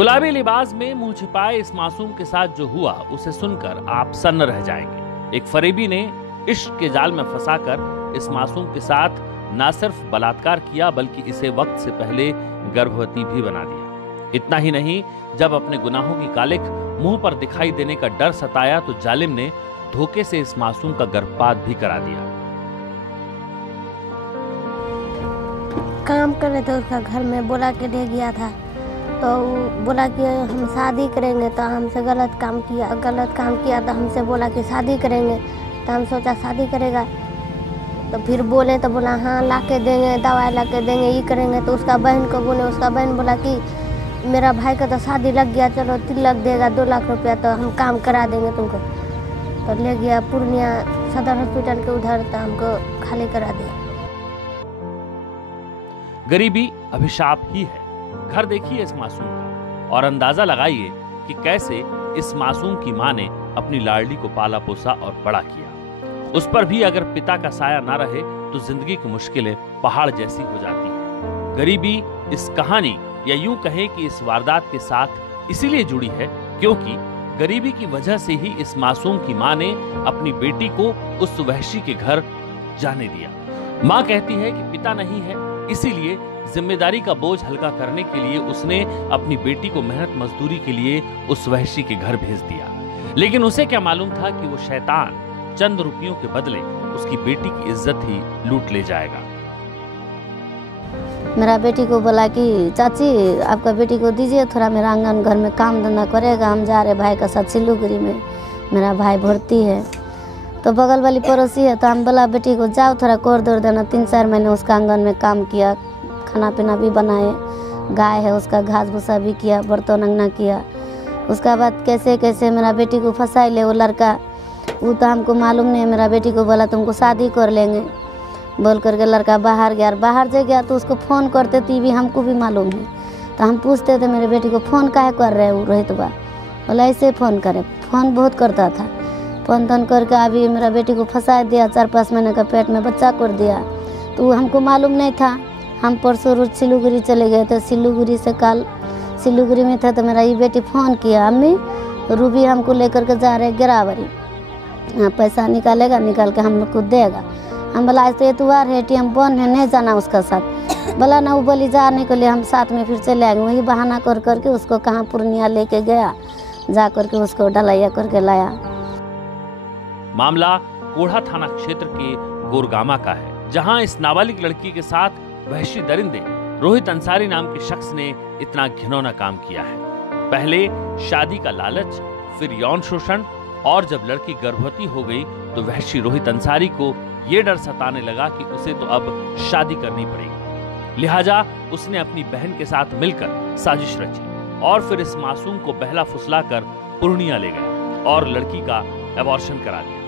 गुलाबी लिबास में मुंह छिपाए इस मासूम के साथ जो हुआ उसे सुनकर आप सन्न रह जाएंगे। एक फरेबी ने इश्क के जाल में फंसाकर इस मासूम के साथ न सिर्फ बलात्कार किया बल्कि इसे वक्त से पहले गर्भवती भी बना दिया। इतना ही नहीं, जब अपने गुनाहों की कालिख मुंह पर दिखाई देने का डर सताया तो जालिम ने धोखे से इस मासूम का गर्भपात भी करा दिया। काम कर रहे थे उसका घर में, बोला के ले गया था तो बोला कि हम शादी करेंगे, तो हमसे गलत काम किया तो हमसे बोला कि शादी करेंगे, तो हम सोचा शादी करेगा, तो फिर बोले तो बोला हाँ ला के देंगे, दवाई ला के देंगे, ये करेंगे। तो उसका बहन को बोले, उसका बहन बोला कि मेरा भाई का तो शादी लग गया, चलो तिलक देगा 2 लाख रुपया, तो हम काम करा देंगे तुमको। तो ले गया पूर्णिया सदर हॉस्पिटल के उधर, तो हमको खाली करा दिया। गरीबी अभिशाप ही है। घर देखिए इस मासूम का और अंदाजा लगाइए कि कैसे इस मासूम की मां ने अपनी लाडली को पाला पोसा और बड़ा किया। उस पर भी अगर पिता का साया ना रहे तो जिंदगी की मुश्किलें पहाड़ जैसी हो जाती हैं। गरीबी इस कहानी या यूं कहें कि इस वारदात के साथ इसीलिए जुड़ी है क्योंकि गरीबी की वजह से ही इस मासूम की मां ने अपनी बेटी को उस वहशी के घर जाने दिया। मां कहती है कि पिता नहीं है, इसीलिए जिम्मेदारी का बोझ हल्का करने के लिए उसने अपनी बेटी को मेहनत मजदूरी के लिए उस वहशी के घर भेज दिया। लेकिन उसे क्या मालूम था कि वो शैतान चंद रुपयों के बदले उसकी बेटी की इज्जत ही लूट ले जाएगा। मेरा बेटी को बोला कि चाची आपका बेटी को दीजिए, थोड़ा मेरा आंगन घर में काम धंधा करेगा, हम जा रहे भाई का साथ सिलीगुड़ी में, मेरा भाई भर्ती है। तो बगल वाली पड़ोसी है, तो हम बोला बेटी को जाओ थोड़ा कर दौड़ देना। 3-4 महीने उसका आंगन में काम किया, खाना पीना भी बनाए, गाय है उसका घास भूसा भी किया, बर्तन अंगना किया। उसका बाद कैसे कैसे मेरा बेटी को फंसा ले वो लड़का, वो तो हमको मालूम नहीं है। मेरा बेटी को बोला तुमको शादी कर लेंगे बोल करके लड़का बाहर गया, बाहर जा गया तो उसको फ़ोन करते थे भी हमको भी मालूम नहीं। तो हम पूछते थे मेरे बेटी को फ़ोन काहे कर रहे वो रोहित बा, बोला ऐसे फ़ोन करे, फ़ोन बहुत करता था। फ़ोन तोन करके अभी मेरा बेटी को फंसा दिया, 4-5 महीने का पेट में बच्चा कर दिया। तो हमको मालूम नहीं था। हम परसों रोज सिलीगुड़ी चले गए थे, सिलीगुड़ी से कल सिलीगुड़ी में था तो मेरा ये बेटी फ़ोन किया, अम्मी रूबी हमको लेकर के जा रहे गिरावरी, पैसा निकालेगा, निकाल के हम लोग को देगा। हम बोला आज तो एतवार है, ATM बंद है, नहीं जाना उसका साथ। बोला ना वो बोली जाने के लिए हम साथ में फिर चले आएंगे। वही बहाना कर करके उसको कहाँ पूर्णिया लेके गया, जा करके उसको डलाइया करके लाया। मामला कोढ़ा थाना क्षेत्र के गोरगामा का है, जहां इस नाबालिग लड़की के साथ वहशी दरिंदे रोहित अंसारी नाम के शख्स ने इतना घिनौना काम किया है। पहले शादी का लालच, फिर यौन शोषण, और जब लड़की गर्भवती हो गई तो वहशी रोहित अंसारी को ये डर सताने लगा कि उसे तो अब शादी करनी पड़ेगी। लिहाजा उसने अपनी बहन के साथ मिलकर साजिश रची और फिर इस मासूम को बहला फुसलाकर पूर्णिया ले गया और लड़की का एबॉर्शन करा दिया।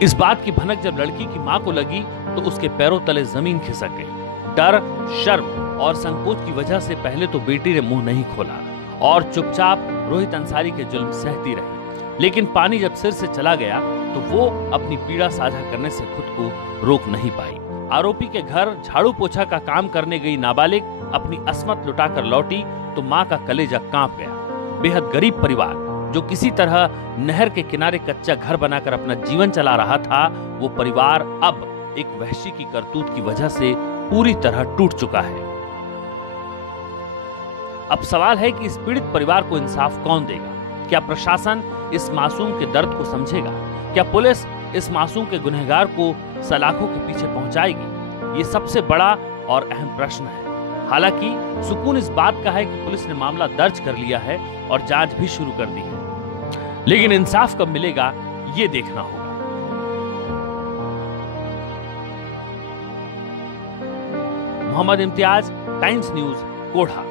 इस बात की भनक जब लड़की की मां को लगी तो उसके पैरों तले जमीन खिसक गई। डर, शर्म और संकोच की वजह से पहले तो बेटी ने मुंह नहीं खोला और चुपचाप रोहित अंसारी के जुल्म सहती रही। लेकिन पानी जब सिर से चला गया तो वो अपनी पीड़ा साझा करने से खुद को रोक नहीं पाई। आरोपी के घर झाड़ू पोछा का काम करने गई नाबालिग अपनी असमत लुटाकर लौटी तो मां का कलेजा कांप गया। बेहद गरीब परिवार जो किसी तरह नहर के किनारे कच्चा घर बनाकर अपना जीवन चला रहा था, वो परिवार अब एक वहशी की करतूत की वजह से पूरी तरह टूट चुका है। अब सवाल है कि इस पीड़ित परिवार को इंसाफ कौन देगा? क्या प्रशासन इस मासूम के दर्द को समझेगा? क्या पुलिस इस मासूम के गुनहगार को सलाखों के पीछे पहुंचाएगी? ये सबसे बड़ा और अहम प्रश्न है। हालांकि सुकून इस बात का है कि पुलिस ने मामला दर्ज कर लिया है और जांच भी शुरू कर दी है, लेकिन इंसाफ कब मिलेगा ये देखना होगा। Mohammad Imtiaz, Times News, Korha.